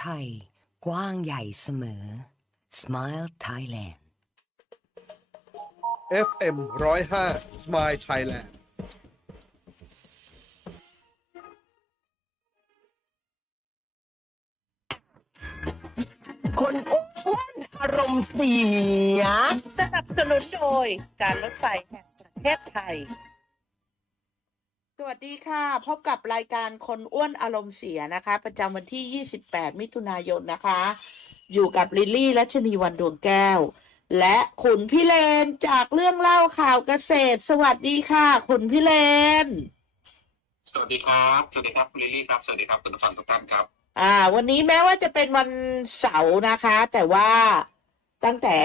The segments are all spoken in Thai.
ไทย กว้างใหญ่เสมอ Smile Thailand FM 105 Smile Thailand คนอ้วนอารมณ์เสีย สนับสนุนโดยการรถไฟแห่งประเทศไทยส วัสดีค่ะ พบกับรายการคนอ้วนอารมณ์เสียนะคะ ประจำวันที่ 28 มิถุนายนนะคะ อยู่กับลิลลี่รัชนีวันดวงแก้ว และคุณพี่เลนจากเรื่องเล่าข่าวเกษตร สวัสดีค่ะ คุณพี่เลน สวัสดีครับ สวัสดีครับคุณลิลลี่ครับ สวัสดีครับคุณผู้ฟังทุกท่านครับ อ่า วันนี้แม้ว่าจะเป็นวันเสาร์นะคะ แต่ว่าตั้งแต่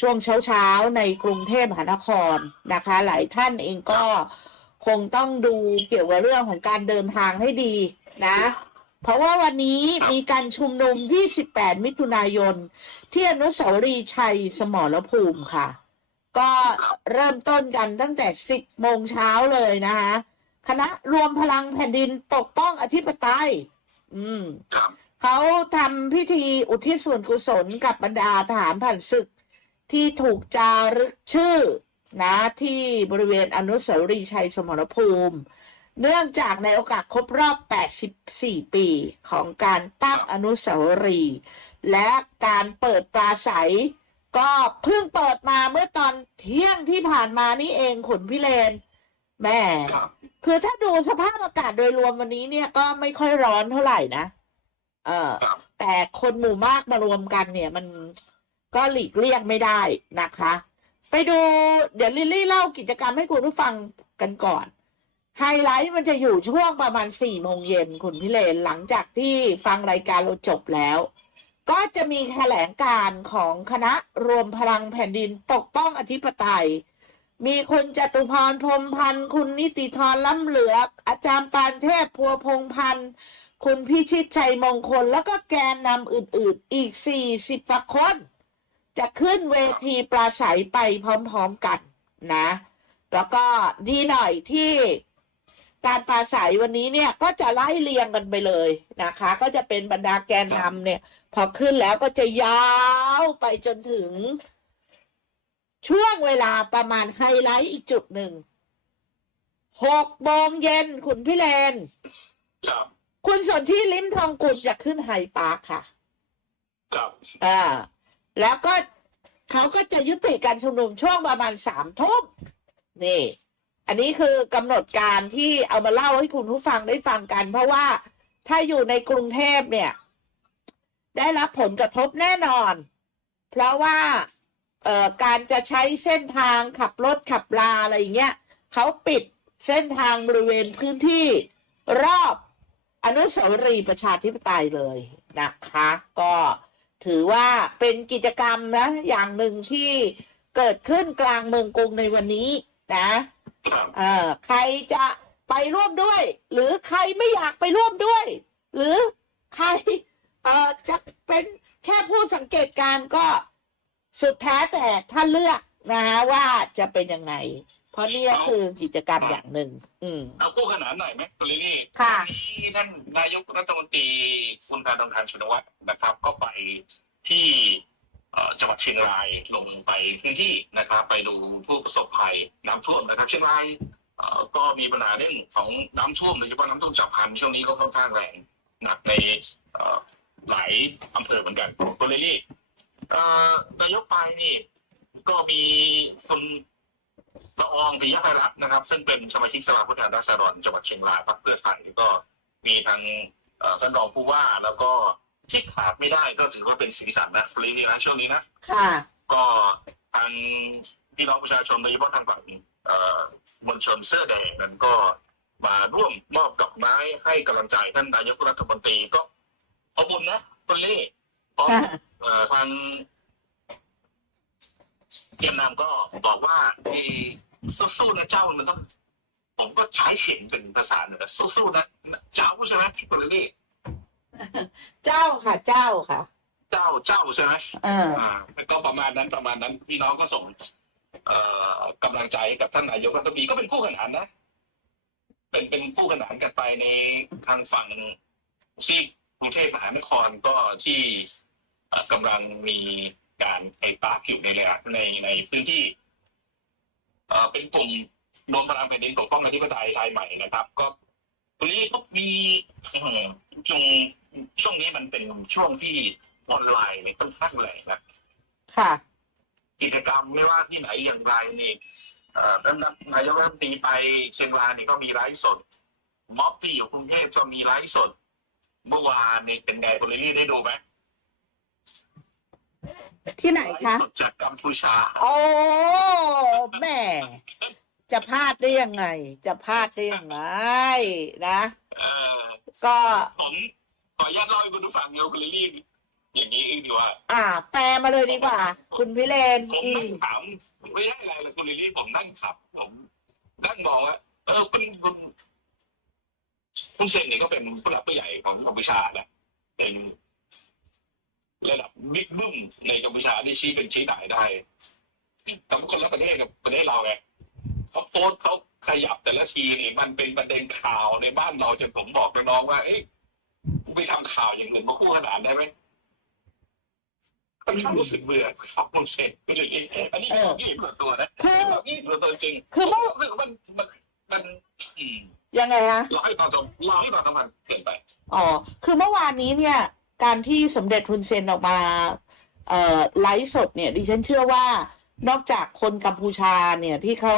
ช่วงเช้าๆในกรุงเทพมหานครนะคะ หลายท่านเองก็ค งต้องดูเกี่ยวกับเรื่องของการเดินทางให้ดีนะ เพราะว่าวันนี้มีการชุมนุม 28 มิถุนายน ที่อนุสาวรีย์ชัยสมรภูมิค่ะ ก็เริ่มต้นกันตั้งแต่ 10 โมงเช้าเลยนะคะคณะรวมพลังแผ่นดินปกป้องอธิปไตย อืมครับเขาทำพิธีอุทิศส่วนกุศลกับบรรดาทหารผ่านศึก ที่ถูกจารึกชื่อ นะที่บริเวณอนุสาวรีย์ชัยสมรภูมิ เนื่องจากในโอกาสครบรอบ 84 ปีของการตั้งอนุสาวรีย์และการเปิดปราศัย ก็เพิ่งเปิดมาเมื่อตอนเที่ยงที่ผ่านมานี่เองขุนพิเลนแม่ครับคือถ้าดูสภาพอากาศโดยรวมวันนี้เนี่ยก็ไม่ค่อยร้อนเท่าไหร่นะ เออครับแต่คนหมู่มากมารวมกันเนี่ยมันก็หลีกเลี่ยงไม่ได้นะคะ ไปดูเดี๋ยวลิลลี่เล่ากิจกรรมให้คุณผู้ฟังกันก่อน ไฮไลท์มันจะอยู่ช่วงประมาณสี่โมงเย็นคุณพิเลนหลังจากที่ฟังรายการเราจบแล้ว ก็จะมีแถลงการ์ของคณะรวมพลังแผ่นดินปกป้องอธิปไตย มีคุณจตุพรพรมพันธ์ คุณนิติธรล้ำเหลือ อาจารย์ปานเทพพัวพงพันธ์ คุณพิชิตชัยมงคล แล้วก็แกนนำอื่นๆ อีก40กว่าคน จะขึ้นเวทีปราศัยไปพร้อมๆกันนะ แล้วก็ดีหน่อยที่การปราศัยวันนี้เนี่ยก็จะไล่เรียงกันไปเลยนะคะ ก็จะเป็นบรรดาแกนนำเนี่ย พอขึ้นแล้วก็จะยาวไปจนถึง ช่วงเวลาประมาณไฮไลท์อีกจุดหนึ่งหกโมงเย็นคุณพี่เลนครับคุณสนที่ลิ้มทองกุลจะขึ้นไฮปาร์คค่ะ ครับอ่า แล้วก็เขาก็จะยุติการชุมนุมช่วงประมาณสามทุ่มนี่ อันนี้คือกำหนดการที่เอามาเล่าให้คุณผู้ฟังได้ฟังกัน เพราะว่าถ้าอยู่ในกรุงเทพเนี่ย ได้รับผลกระทบแน่นอน เพราะว่าเอ่อการจะใช้เส้นทางขับรถขับลาอะไรอย่างเงี้ยเขาปิดเส้นทางบริเวณพื้นที่รอบอนุสาวรีย์ประชาธิปไตยเลยนะคะ ก็ ถือว่าเป็นกิจกรรมนะอย่างหนึ่งที่เกิดขึ้นกลางเมืองกรุงในวันนี้นะครับเอ่อใครจะไปร่วมด้วย หรือใครไม่อยากไปร่วมด้วย หรือใครเอ่อจะเป็นแค่ผู้สังเกตการณ์ก็สุดแท้แต่ท่านเลือกนะฮะว่าจะเป็นยังไง เพราะนี่ก็คือกิจกรรมอย่างหนึ่งอืมเอาคู่ขนานหน่อยไหมคุณลิลลี่ค่ะวันนี้ท่านนายกรัฐมนตรีคุณพาดำทานชินวัตรนะครับ ก็ไปที่เอ่อจังหวัดเชียงรายลงไปพื้นที่นะครับ ไปดูผู้ประสบภัยน้ำท่วมนะครับเชียงรายเอ่อก็มีปัญหาเรื่องของน้ำท่วมโดยเฉพาะน้ำท่วมฉับพลันช่วงนี้ก็ค่อนข้างแรงหนักในเอ่อหลายอำเภอเหมือนกันคุณลิลลี่เอ่อนายกไปนี่ ก็มีคุณ ละอองปิยรัตน์นะครับ ซึ่งเป็นสมาชิกสภาผู้แทนราษฎรจังหวัดเชียงรายพรรคเพื่อไทยก็มีทางเอ่อท่านรองผู้ว่าแล้วก็ที่ขาดไม่ได้ก็ถือว่าเป็นสีสันนะฟรีนี่นะช่วงนี้นะค่ะ ก็ทางพี่น้องประชาชนโดยเฉพาะทางฝั่งเอ่อมวลชนเสื้อแดงนั้นก็มาร่วมมอบดอกไม้ให้กำลังใจท่านนายกรัฐมนตรีก็ขอบคุญนะคุณเล่เพราะค่ะเอ่อทาง เกียมนำก็บอกว่าไอ้สู้ๆนะเจ้ามันต้อง ผมก็ใช้เสียงเป็นภาษาเหนือสู้ๆนะเจ้าใช่ไหมที่คุณเล่เจ้าค่ะ เจ้าค่ะ เจ้าเจ้าใช่ไหมเอออ่าก็ประมาณนั้นประมาณนั้นพี่น้องก็ส่ง เอ่อกำลังใจให้กับท่านนายกรัฐมนตรีก็เป็นคู่ขนานนะเป็นเป็นคู่ขนานกันไปในทางฝั่งซีกรุงเทพมหานครก็ที่เอ่อกำลังมี การไฟฟ้าผิวในระยะในในพื้นที่เอ่อเป็นกลุ่มรวมพลังแผ่นดินปกป้องอธิปไตยรายใหม่นะครับ ก็ตรงนี้ก็มีอื้อหือช่วงช่วงนี้มันเป็นช่วงที่ออนไลน์เนี่ยค่อนข้างแรงนะค่ะ กิจกรรมไม่ว่าที่ไหนอย่างไรนี่เอ่อท่านนายกรัฐมนตรีไปเชียงรายนี่ก็มีไลฟ์สดม็อบที่อยู่กรุงเทพก็มีไลฟ์สด เมื่อวานนี่เป็นไงคุณลิลลี่ได้ดูไหม ที่ไหนไลคะฟ์สดจากกัมพูชาโอ้แม่ จะพลาดได้ยังไง จะพลาดได้ยังไงนะ เออก็ ผมขออนุญาตเล่าให้คุณผู้ฟังเร็วคุณลิลลี่อย่างนี้เองดีว่า อ่า แปลมาเลยดีกว่า คุณพิเรนผมอืนั่มงถามไม่ใช่อะไรเลยคุณลิลลี่ผมนั่งขับ ผมนั่งมองว่าเออคุณคุณคุณเซนนี่ก็เป็นผู้หลักผู้ใหญ่ของกัมพูชานะเป็น ระดับบิ๊กบึ้มในกัมพูชาที่ชี้เป็นชี้ตายได้แต่คนละประเทศกับประเทศเราไงเขาโพสต์เขาขยับแต่ละทีนี่มันเป็นประเด็นข่าวในบ้านเราจนผมบอกน้องๆว่า เอ๊ะไปทำข่าวอย่างอื่นมาคู่ขนานได้ไหมก็มีความรู้สึกเบื่อครับคุณเซนคุณลิลลี่อันนี้ผมยี่เบื่อตัวนะคือนี่เบื่อตัวจริง คือเมื่อรู้สึกว่ามันมันมันอืมยังไงฮะเราให้ความสำเราให้ความสำคัญเกินไป อ๋อ คือเมื่อวานนี้เนี่ย การที่สมเด็จทุนเซนออกมาเอ่อไลฟ์สดเนี่ยดิฉันเชื่อว่านอกจากคนกัมพูชาเนี่ยที่เขา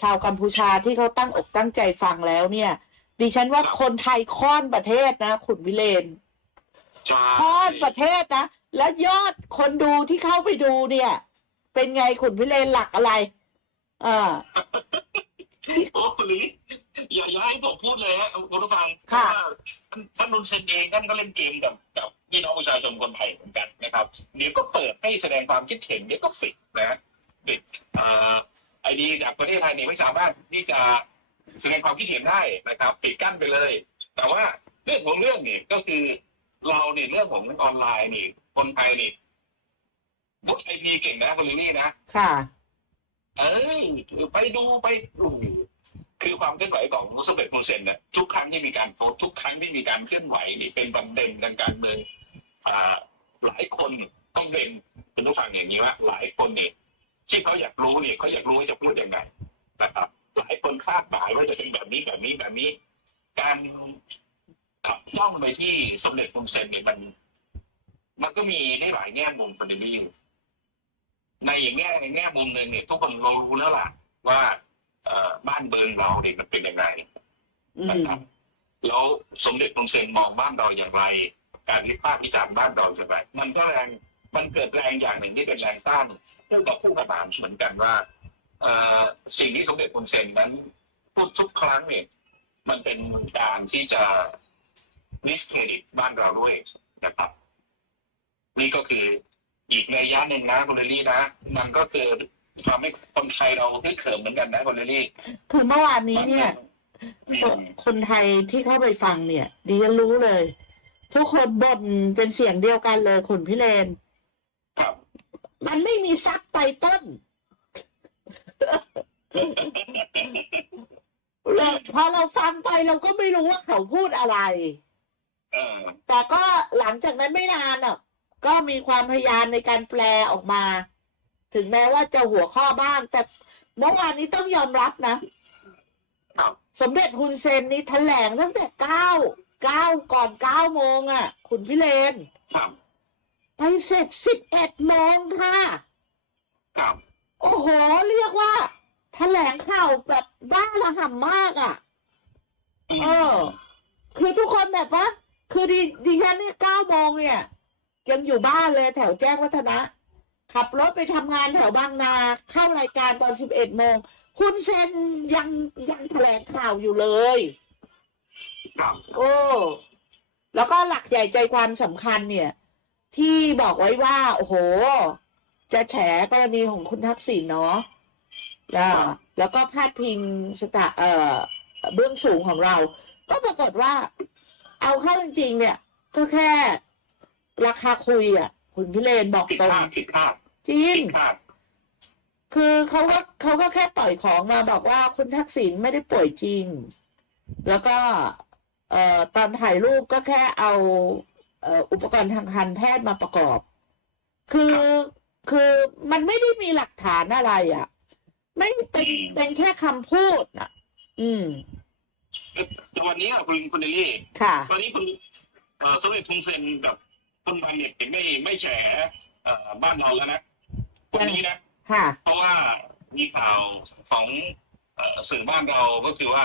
ชาวกัมพูชาที่เขาตั้งอกตั้งใจฟังแล้วเนี่ย ดิฉันว่าครับคนไทยค่อนประเทศนะขุนวิเลนใช่ค่อนประเทศนะ แล้วยอดคนดูที่เข้าไปดูเนี่ย เป็นไงขุนวิเลนหลักอะไร เออโอ้คุณลิอย่าอย่าให้ผมพูดเลยฮะคุณผู้ฟังค่ะเพราว่า ท่านนุนเซนเองท่านก็เล่นเกมกับกับพี่น้องประชาชนคนไทยเหมือนกันนะครับเดี๋ยวก็เปิดให้แสดงความคิดเห็นเดี๋ยวก็ปิดนะปิดเอ่อไอดีจากประเทศไทยเนี่ยไม่สามารถที่จะแสดงความคิดเห็นได้นะครับปิดกั้นไปเลย แต่ว่าเรื่องของเรื่องนี่ก็คือเราเนี่ยเรื่องของออนไลน์นี่คนไทยนี่บดไอพีเก่งนะคุณลิลลี่นะค่ะ เอ้ยไปดูไปดู คือความเคลื่อนไหวของสมเด็จมูเซนเนี่ยทุกครั้งที่มีการโพสต์ทุกครั้งที่มีการเคลื่อนไหวนี่เป็นประเด็นทางการเมืองอ่าหลายคนต้องเรียนเป็นผู้ฟังอย่างนี้ว่า หลายคนนี่ที่เขาอยากรู้เนี่ยเขาอยากรู้ว่าจะพูดยังไงนะครับหลายคนคาดหมายว่าจะเป็นแบบนี้แบบนี้แบบนี้ การขับย่องไปที่สมเด็จมูเซนเนี่ยมัน มันก็มีได้หลายแง่มุมประเด็นนี้อยู่ในอีกแง่ในแง่มุมหนึ่งเนี่ยทุกคนรารู้แล้วล่ะว่า บ้านเบิร์นเราเนี่ยมันเป็นยังไงอืนะมครับแล้วสมเด็จตงเซนมองบ้านเราอย่างไร การวิพากษ์วิจารณ์บ้านเราอย่างไร มันก็แรงมันเกิดแรงอย่างหนึ่งที่เป็นแรงต้านคู่กับคู่กับนามเหมือนกันว่าเอ่อสิ่งที่สมเด็จตงเซนนั้นพูดทุกครั้งเนี่ยมันเป็นการที่จะ discredit บ้านเราด้วยนะครับนี่ก็คืออีกในยะหนึ่งนะคุณลิลลี่นะ มันก็คือ ทำให้คนไทยเราฮึกเหิมเหมือนกันนะคุณลิลลี่คือเมื่อวานนี้เนี่ยอืมคนไทยที่เข้าไปฟังเนี่ยดิฉันรู้เลย ทุกคนบ่นเป็นเสียงเดียวกันเลยคุณพิเรนครับ มันไม่มีซับไตเติ้ลเราพอเราฟังไปเราก็ไม่รู้ว่าเขาพูดอะไรเออแต่ก็หลังจากนั้นไม่นานอะ ก็มีความพยายามในการแปลออกมา ถึงแม้ว่าจะหัวข้อบ้าง แต่เมื่อวานนี้ต้องยอมรับนะครับสมเด็จฮุนเซนนี่แถลงตั้งแต่เก้าเก้าก่อนเก้าโมงอะ คุณพิเรนครับไปเสร็จสิบเอ็ดโมงค่ะครับโอ้โห เรียกว่าแถลงข่าวแบบบ้าระห่ำมากอะเออ คือทุกคนแบบว่า คือดิดิฉันเนี่ยเก้าโมงเนี่ย ยังอยู่บ้านเลยแถวแจ้งวัฒนะ ขับรถไปทำงานแถวบางนาเข้ารายการตอนสิบเอ็ดโมงคุณเซนยังยังแถลงข่าวอยู่เลย ครับโอ้แล้วก็หลักใหญ่ใจความสำคัญเนี่ย ที่บอกไว้ว่า โอ้โห จะแฉกรณีของคุณทักษิณเนาะแล้วแล้วก็พาดพิงสตาเอ่อเบื้องสูงของเรา ก็ปรากฏว่า เอาเข้าจริงๆเนี่ย ก็แค่ราคาคุยอะ คุณพิเรนบอกผิดตรงคาดผิดคาดจริง ผิดคาดคือเขาก็เขาก็แค่ปล่อยของมาบอกว่าคุณทักษิณไม่ได้ป่วยจริง แล้วก็ เอ่อตอนถ่ายรูปก็แค่เอา เอ่ออุปกรณ์ทางการแพทย์มาประกอบ คือคือมันไม่ได้มีหลักฐานอะไรอะ ไม่เป็นเป็นแค่คำพูดอะ อืมแต่วันนี้อะคุณคุณเดลี่ค่ะวันนี้คุณเอ่อสมเด็จทุนเซนกับ คุณบานเน็ตเนี่ยไม่ไม่แฉเอ่อบ้านเราแล้วนะวันนี้นะ ค่ะ เพราะว่ามีข่าวของเอ่อสื่อบ้านเราก็คือว่า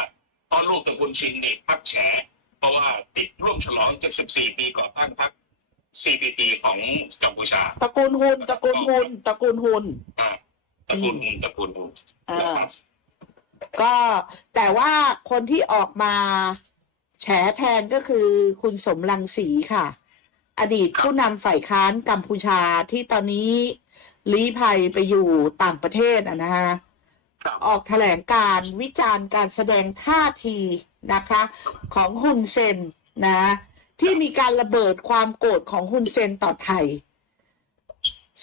พ่อลูกตระกูลชินเนี่ยพักแฉ เพราะว่าติดร่วมฉลอง 74 ปีก่อตั้งพรรค CPP ของกัมพูชาตระกูลหุนตระกูลหุนตระกูลหุน อ่าตระกูลตระกูลดูเอนะอครับก็แต่ว่าคนที่ออกมา แฉแทนก็คือคุณสมรังสีค่ะ อดีตผู้นำฝ่ายค้านกัมพูชาที่ตอนนี้ลี้ภัยไปอยู่ต่างประเทศอะนะฮะครับออกแถลงการณ์วิจารณ์การแสดงท่าทีนะคะ ของฮุนเซนนะ ที่มีการระเบิดความโกรธของฮุนเซนต่อไทย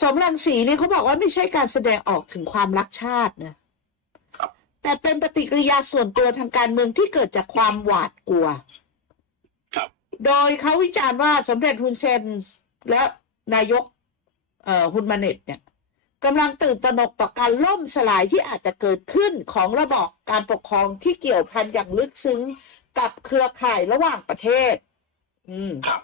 สมรังสีเนี่ยเขาบอกว่าไม่ใช่การแสดงออกถึงความรักชาตินะแต่เป็นปฏิกิริยาส่วนตัวทางการเมืองที่เกิดจากความหวาดกลัวครับ โดยเขาวิจารณ์ว่าสมเด็จฮุนเซนและนายกเอ่อฮุนมาเน็ตเนี่ยกำลังตื่นตระหนกต่อการล่มสลายที่อาจจะเกิดขึ้นของระบอบการปกครองที่เกี่ยวพันอย่างลึกซึ้งกับเครือข่ายระหว่างประเทศ อืมครับ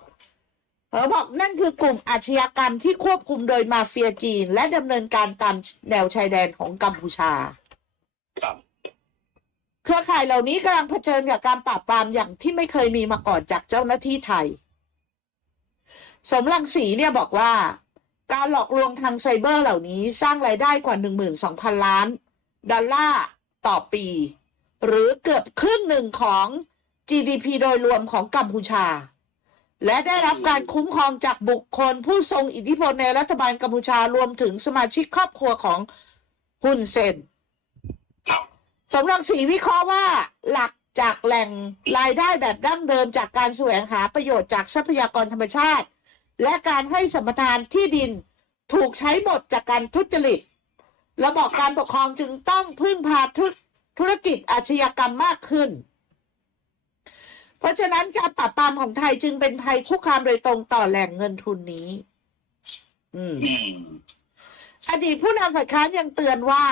เขาบอกนั่นคือกลุ่มอาชญากรรมที่ควบคุมโดยมาเฟียจีน และดำเนินการตามแนวชายแดนของกัมพูชาครับ เครือข่ายเหล่านี้กำลังเผชิญกับการปราบปรามอย่างที่ไม่เคยมีมาก่อนจากเจ้าหน้าที่ไทย สมรังสีเนี่ยบอกว่า การหลอกลวงทางไซเบอร์เหล่านี้สร้างรายได้กว่า 12,000 ล้าน ดอลลาร์ต่อปี หรือเกือบครึ่งหนึ่งของ GDP โดยรวมของกัมพูชา และได้รับการคุ้มครองจากบุคคลผู้ทรงอิทธิพลในรัฐบาลกัมพูชารวมถึงสมาชิกครอบครัวของฮุนเซน สมรังสีวิเคราะห์ว่าหลักจากแหล่งรายได้แบบดั้งเดิมจากการแสวงหาประโยชน์จากทรัพยากรธรรมชาติ และการให้สัมปทานที่ดินถูกใช้หมดจากการทุจริต ระบอบการปกครองจึงต้องพึ่งพาธุธุรกิจอาชญากรรมมากขึ้น เพราะฉะนั้นการปราบปรามของไทยจึงเป็นภัยคุกคามโดยตรงต่อแหล่งเงินทุนนี้ อืมอืมอดีตผู้นำฝ่ายค้านยังเตือนว่า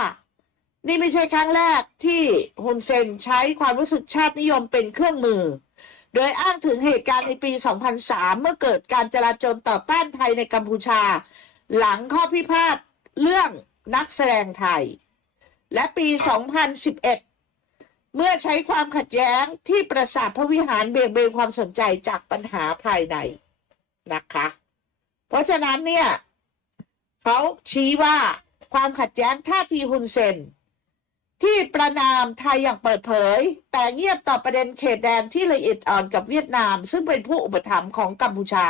นี่ไม่ใช่ครั้งแรกที่ฮุนเซนใช้ความรู้สึกชาตินิยมเป็นเครื่องมือ โดยอ้างถึงเหตุการณ์ในปี 2003 เมื่อเกิดการจลาจลต่อต้านไทยในกัมพูชา หลังข้อพิพาทเรื่องนักแสดงไทย และปี 2011 เมื่อใช้ความขัดแย้งที่ประสาทพระวิหารเบี่ยงเบนความสนใจจากปัญหาภายในนะคะ เพราะฉะนั้นเนี่ยเขาชี้ว่าความขัดแย้งท่าทีฮุนเซน ที่ประนามไทยอย่างเปิดเผย แต่เงียบต่อประเด็นเขตแดนที่ละเอียดอ่อนกับเวียดนาม ซึ่งเป็นผู้อุปถัมภ์ของกัมพูชา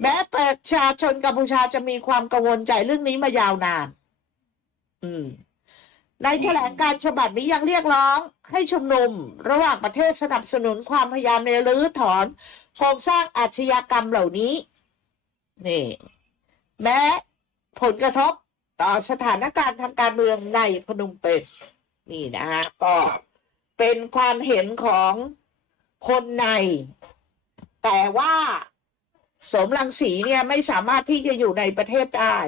แม้ประชาชนกัมพูชาจะมีความกังวลใจเรื่องนี้มายาวนาน อืมในแถลงการฉบับนี้ยังเรียกร้องให้ชุมนุม ระหว่างประเทศสนับสนุนความพยายามในรื้อถอนโครงสร้างอาชญากรรมเหล่านี้นี่แม้ผลกระทบ ต่อสถานการณ์ทางการเมืองในพนมเปญนี่นะฮะก็เป็นความเห็นของคนใน แต่ว่าสมรังสีเนี่ยไม่สามารถที่จะอยู่ในประเทศได้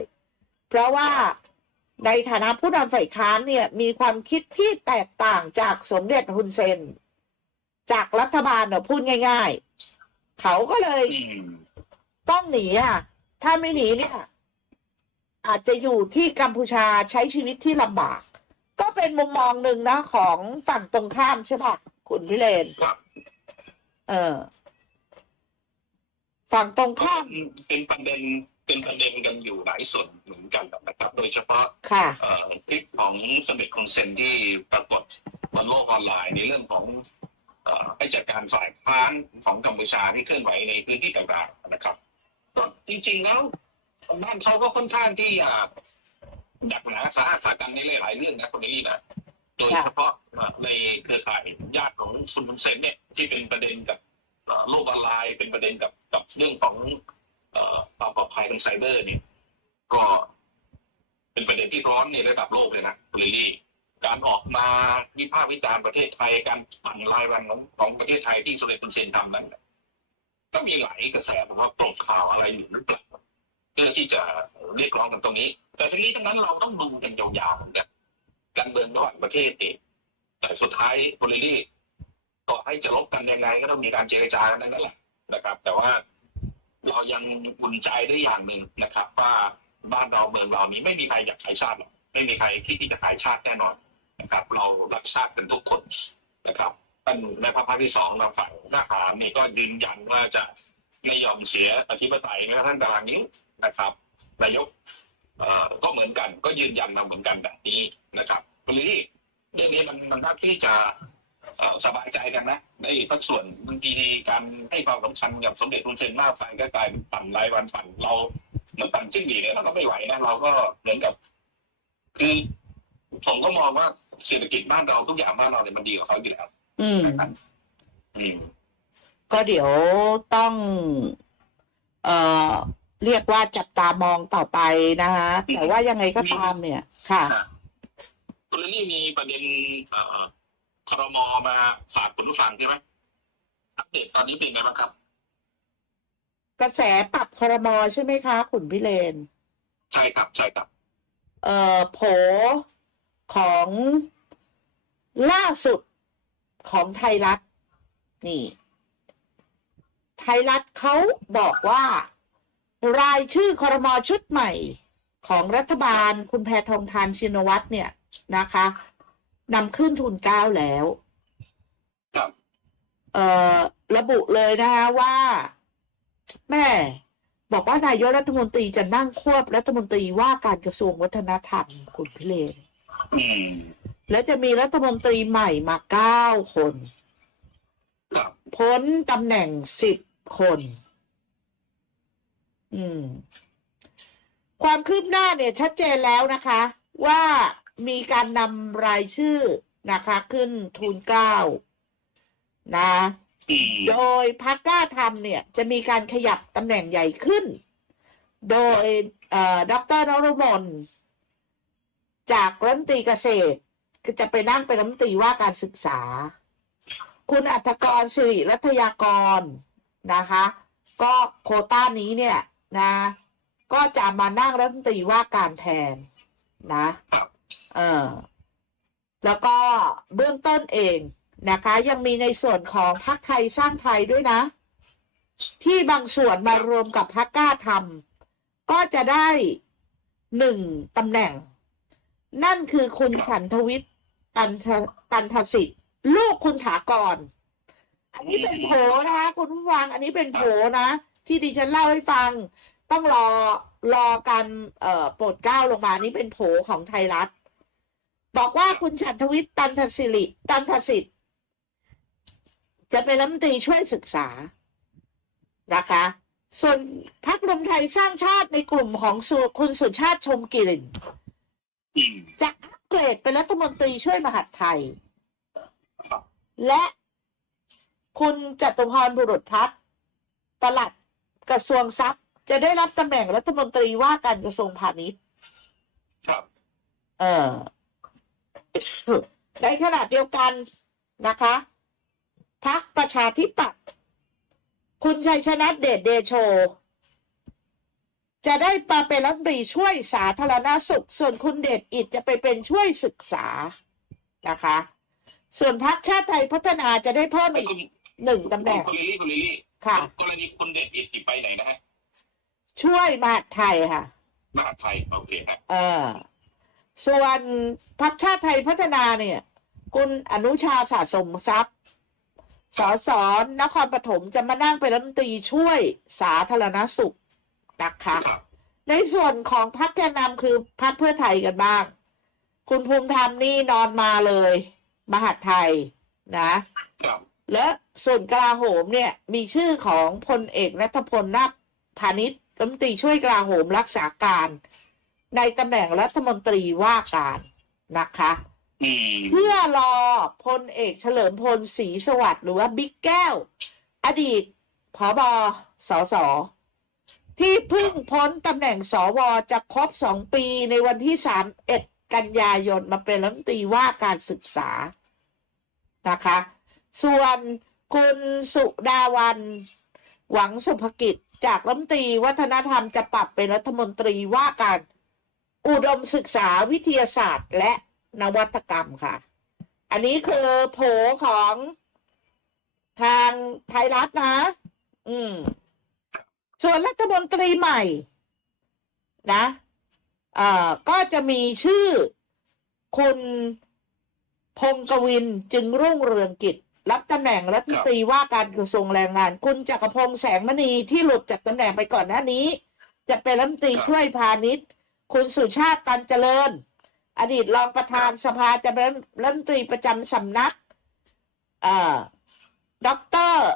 เพราะว่าในฐานะผู้นำฝ่ายค้านเนี่ยมีความคิดที่แตกต่างจากสมเด็จฮุนเซน จากรัฐบาลเนาะพูดง่าย ๆ เขาก็เลยอืมต้องหนีอะ ถ้าไม่หนีเนี่ย อาจจะอยู่ที่กัมพูชาใช้ชีวิตที่ลำบาก ก็เป็นมุมมองหนึ่งนะของฝั่งตรงข้ามใช่ปะคุณพิเรนครับเออ ฝั่งตรงก็ข้ามเป็นประเด็นเป็นประเด็นกันอยู่หลายส่วนเหมือนกันนะครับ โดยเฉพาะค่ะเอ่อคลิปของสมเด็จคอนเซนที่ปรากฏบนโลกออนไลน์ในเรื่องของเอ่อให้จัดการฝ่ายค้านของกัมพูชาที่เคลื่อนไหวในพื้นที่ต่างๆนะครับก็จริงๆแล้ว บ้านเขาก็ค่อนข้างที่จะหนักหนาสาหัสสากันในหลายๆเรื่องนะคนนี้นะโดยเฉพาะในเครือข่ายญาติของคุณคอนเซนเนี่ยที่เป็นประเด็นกับโลกออนไลน์เป็นประเด็นกับกับเรื่องของอ่อความปลอดภัยทางไซเบอร์เนี่ยก็เป็นประเด็นที่ร้อนในระดับโลกเลยนะคุณลิลี่การออกมาวิพากษ์วิจารณ์ประเทศไทยการปั่นรายวันของของประเทศไทยที่สมเด็จคุณเซนทำนั้นก็มีหลายกระแสผมว่าปลดข่าวอะไรอยู่หรือเปล่า เพื่อที่จะเรียกร้องกันตรงนี้ แต่ทั้งนี้ทั้งนั้นเราต้องดูกันยาวๆเหมือนกันการเมืองระหว่างประเทศเองแต่สุดท้ายโพลิลี่ต่อให้จะลบกันยังไงก็ต้องมีการเจรจากันนั่นแหละนะครับ แต่ว่าเรายังอุ่นใจได้อย่างหนึ่งนะครับ ว่าบ้านเราเมืองเรานี้ไม่มีใครอยากขายชาติหรอกไม่มีใครที่ที่จะขายชาติแน่นอนนะครับ เรารักชาติกันทุกคนนะครับท่านในภาคที่สองเราฝ่ายทหารนี่ก็ยืนยันว่าจะไม่ยอมเสียอธิปไตยแม้กระทั่งตารางนิ้ว นะครับ นายกเอ่อก็เหมือนกันก็ยืนยันมาเหมือนกันแบบนี้นะครับวันนี้เรื่องนี้มันมันน่าที่จะเอ่อสบายใจกันนะในภาคส่วนบางทีการให้ความสำคัญกับสมเด็จทุนเซนมากไปก็กลายเป็นปั่นรายวันปั่นเราเหมือนปั่นจิ้งหรีดเนี่ยเราก็ไม่ไหวนะเราก็เหมือนกับ คือผมก็มองว่าเศรษฐกิจบ้านเราทุกอย่างบ้านเราเนี่ยมันดีกว่าเขาอยู่แล้วอืมนะครับอืมก็เดี๋ยวต้อง เอ่อ เรียกว่าจับตามองต่อไปนะคะแต่ว่ายังไงก็ตามเนี่ย ค่ะ คุณลิลลี่มีประเด็นเอ่อครมมาฝากคุณผู้ฟังใช่ไหมอัปเดตตอนนี้เป็นไงบ้างครับ กระแสปรับครมใช่ไหมคะ คุณพิเรนใช่ครับใช่ครับ เอ่อโผของล่าสุดของไทยรัฐ นี่ ไทยรัฐเขาบอกว่า รายชื่อครมชุดใหม่ของรัฐบาลคุณแพทองทานชินวัตรเนี่ยนะคะนำขึ้นทุนเกล้าแล้วครับเอ่อระบุเลยนะคะว่า แม่บอกว่านายกรัฐมนตรีจะนั่งควบรัฐมนตรีว่าการกระทรวงวัฒนธรรมคุณพิเรนอืมแล้วจะมีรัฐมนตรีใหม่มาเก้าคนครับพ้นตำแหน่งสิบคน อืม ความคืบหน้าเนี่ย ชัดเจนแล้วนะคะ ว่ามีการนำรายชื่อนะคะ ขึ้นทูลเกล้านะ โดยพักก้าทำเนี่ย จะมีการขยับตำแหน่งใหญ่ขึ้น โดยเอ่อดรนรมนจากรัฐมนตรีเกษตรก็จะไปนั่งเป็นรัฐมนตรีว่าการศึกษา คุณอัธกรสิริรัตยากรนะคะ ก็โคต้านี้เนี่ย นะ ก็จะมานั่งรัฐมนตรีว่าการแทนนะครับเออแล้วก็เบื้องต้นเองนะคะ ยังมีในส่วนของพรรคไทยสร้างไทยด้วยนะ ที่บางส่วนมารวมกับพรรคกล้าทำก็จะได้หนึ่งตำแหน่ง นั่นคือคุณฉันทวิทย์ตันทตันทสิทธิ์ลูกคุณถากร อันนี้เป็นโผนะคะคุณผู้ฟัง อันนี้เป็นโผนะ ที่ดิฉันเล่าให้ฟัง ต้องรอรอการเอ่อโปรดเกล้าลงมานี่เป็นโผของไทยรัฐ บอกว่าคุณฉันทวิทย์ตันทศิริตันทสิทธิ์ จะเป็นรัฐมนตรีช่วยศึกษานะคะ ส่วนพรรครวมไทยสร้างชาติในกลุ่มของสุคุณสุชาติชมกลิ่นจะอัปเกรดเป็นรัฐมนตรีช่วยมหาดไทย และคุณจตุพรบุรุษพัฒน์ประหลัด กระทรวงทรัพย์ จะได้รับตำแหน่งรัฐมนตรีว่าการกระทรวงพาณิชย์ครับ เออในขณะเดียวกันนะคะพักประชาธิปัตย์คุณชัยชนะเดชเดโช จะได้มาเป็นรัฐมนตรีช่วยสาธารณสุข ส่วนคุณเดชอิดจะไปเป็นช่วยศึกษานะคะ ส่วนพักชาติไทยพัฒนาจะได้เพิ่มไอ้อีคุกณหนึ่งตำแหน่งคุณลิลลี่คุณลิลลี่ค่ะ กรณีคุณเด็ดอิดไปไหนนะฮะช่วยมหาดไทยค่ะ มหาดไทยโอเคครับเออ ส่วนพักชาติไทยพัฒนาเนี่ย คุณอนุชาสะสมทรัพย์สสนครปฐมจะมานั่งเป็นรัฐมนตรีช่วยสาธารณสุขนะคะ ครับในส่วนของพรรคแกนนำคือพรรคเพื่อไทยกันบ้าง คุณภูมิธรรมนี่นอนมาเลย มหาดไทยนะ ครับ และส่วนกลาโหมเนี่ยมีชื่อของพลเอกนัทพลนาคพาณิชย์รัฐมนตรีช่วยกลาโหมรักษาการ ในตำแหน่งรัฐมนตรีว่าการนะคะเพื่อรอพลเอกเฉลิมพลศรีสวัสดิ์หรือว่าบิ๊กแก้ว อดีตผอบอสอสอที่เพิ่งพ้นตำแหน่งสวจะครบสองปีในวันที่สามเอ็ดกันยายนมาเป็นรัฐมนตรีว่าการศึกษานะคะ ส่วนคุณสุดาวันหวังสุภกิจจากรัฐมนตรีวัฒนธรรมจะปรับเป็นรัฐมนตรีว่าการอุดมศึกษาวิทยาศาสตร์และนวัตกรรมค่ะ อันนี้คือโผของทางไทยรัฐนะ อืม ส่วนรัฐมนตรีใหม่ นะเอ่อก็จะมีชื่อคุณพงกวินจึงรุ่งเรืองกิจ รับตำแหน่งรัฐมนตรีว่าการกระทรวงแรงงาน คุณจักรพงษ์แสงมณีที่หลุดจากตำแหน่งไปก่อนหน้านี้ จะเป็นรัฐมนตรีช่วยพาณิชย์ คุณสุชาติตันเจริญ อดีตรองประธานสภาจะเป็นรัฐมนตรีประจำสำนักเอ่อด็อกเตอร์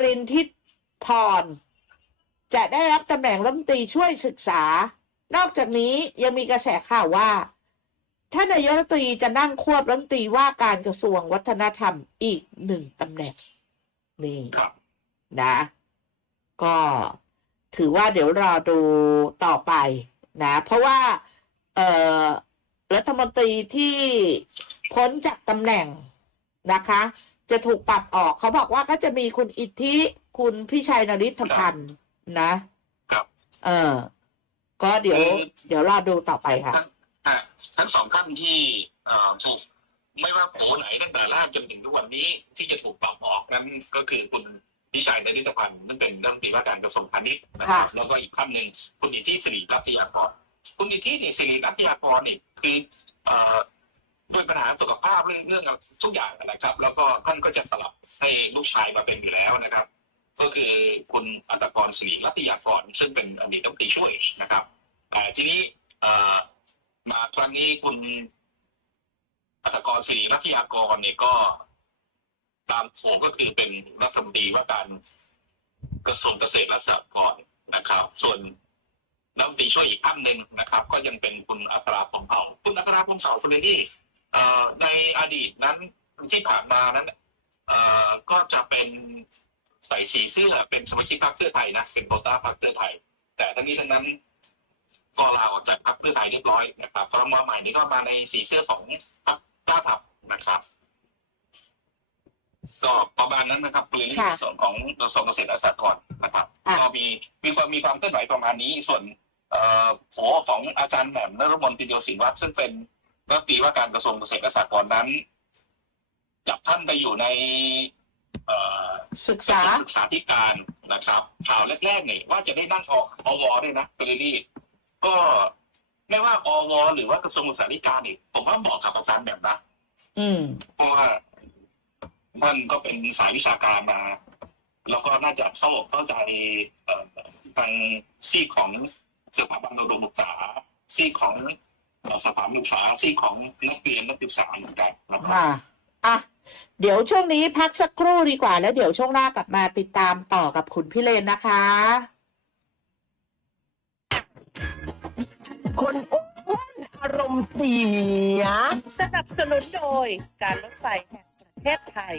รินทิพพร จะได้รับตำแหน่งรัฐมนตรีช่วยศึกษา นอกจากนี้ยังมีกระแสข่าวว่า ท่านนายกรัฐมนตรีจะนั่งควบรัฐมนตรีว่าการกระทรวงวัฒนธรรมอีกหนึ่งตำแหน่งนี่ครับนะ ก็ถือว่าเดี๋ยวรอดูต่อไปนะ เพราะว่า เอ่อรัฐมนตรีที่พ้นจากตำแหน่งนะคะ จะถูกปรับออกเขาบอกว่าก็จะมีคุณอิทธิคุณพิชัยนริธพันธ์นะครับเออ ก็เดี๋ยวคือเดี๋ยวรอดูต่อไปค่ะ ทั้งอะทั้งสองท่านที่เอ่อถูกไม่ว่าโผไหนตั้งแต่แรกจนถึงทุกวันนี้ที่จะถูกปรับออกนั้นก็คือคุณพิชัยนริตพันธ์ซึ่งเป็นรัฐมนตรีว่าการกระทรวงพาณิชย์นะครับแล้วก็อีกท่านหนึ่งคุณอิทธิสิริรัตยากรคุณอิทธินี่สิริรัตยากรนี่คือเอ่อด้วยปัญหาสุขภาพเรื่องเรื่องทุกอย่างนะครับ แล้วก็ท่านก็จะสลับให้ลูกชายมาเป็นอยู่แล้วนะครับ ก็คือคุณอัตกรศิริรัตยากรซึ่งเป็นอดีตรัฐมนตรีช่วยนะครับแต่ทีนี้เอ่อ มาครั้งนี้คุณอัตกรศริรัตยากรเนี่ยก็ ตามโผก็คือเป็นรัฐมนตรีว่าการกระทรวงเกษตรและสหกรณ์นะครับ ส่วนรัฐมนตรีช่วยอีกท่านหนึ่งนะครับ ก็ยังเป็นคุณอัคราพงษ์เผ่าคุณอัคราพงษ์เผ่าคนนี้ในอดีตนั้นที่ผ่านมานั้นก็จะเป็นใส่สีเสื้อเป็นสมาชิกพรรคเพื่อไทยนะเป็นโคต้าพรรคเพื่อไทย แต่ทั้งนี้ทั้งนั้น ก็ลาออกจากพรรคเพื่อไทยเรียบร้อยนะครับครมใหม่นี้ก็มาในสีเสื้อของพรรคกล้าทับนะครับ ก็ประมาณนั้นนะครับปืนค่ะในส่วนของกระทรวงเกษตรและสหกรณ์นะครับอะก็มีมีความมีความเคลื่อนไหวประมาณนี้ส่วนเอ่อโผของอาจารย์แหม่มนรมนปิโยศินวัฒน์ซึ่งเป็นรัฐมนตรีว่าการกระทรวงเกษตรและสหกรณ์นั้นจับท่านไปอยู่ในเอ่อศึกกระษาทรวงศึกษาธิการนะครับ ข่าวแรกๆเนี่ยว่าจะได้นั่งออวด้วยนะกรณี ก็ไม่ว่าอวหรือว่ากระทรวงศึกษาธิการนี่ผมว่าเหมาะกับอาจารย์แหม่มนะอืมเพราะว่าท่านก็เป็นสายวิชาการมา แล้วก็น่าจะเข้าอกเข้าใจเอ่อทางซีกของสถาบันอุดมศึกษาซีกของเอ่อสถาบันศึกษาซีกของนักเรียนนักศึกษาเหมือนกันนะครับค่ะอะเดี๋ยวช่วงนี้พักสักครู่ดีกว่า แล้วเดี๋ยวช่วงหน้ากลับมาติดตามต่อกับคุณพี่เลนนะคะ คนอ้วนอารมณ์เสีย สนับสนุนโดยการรถไฟแห่งประเทศไทย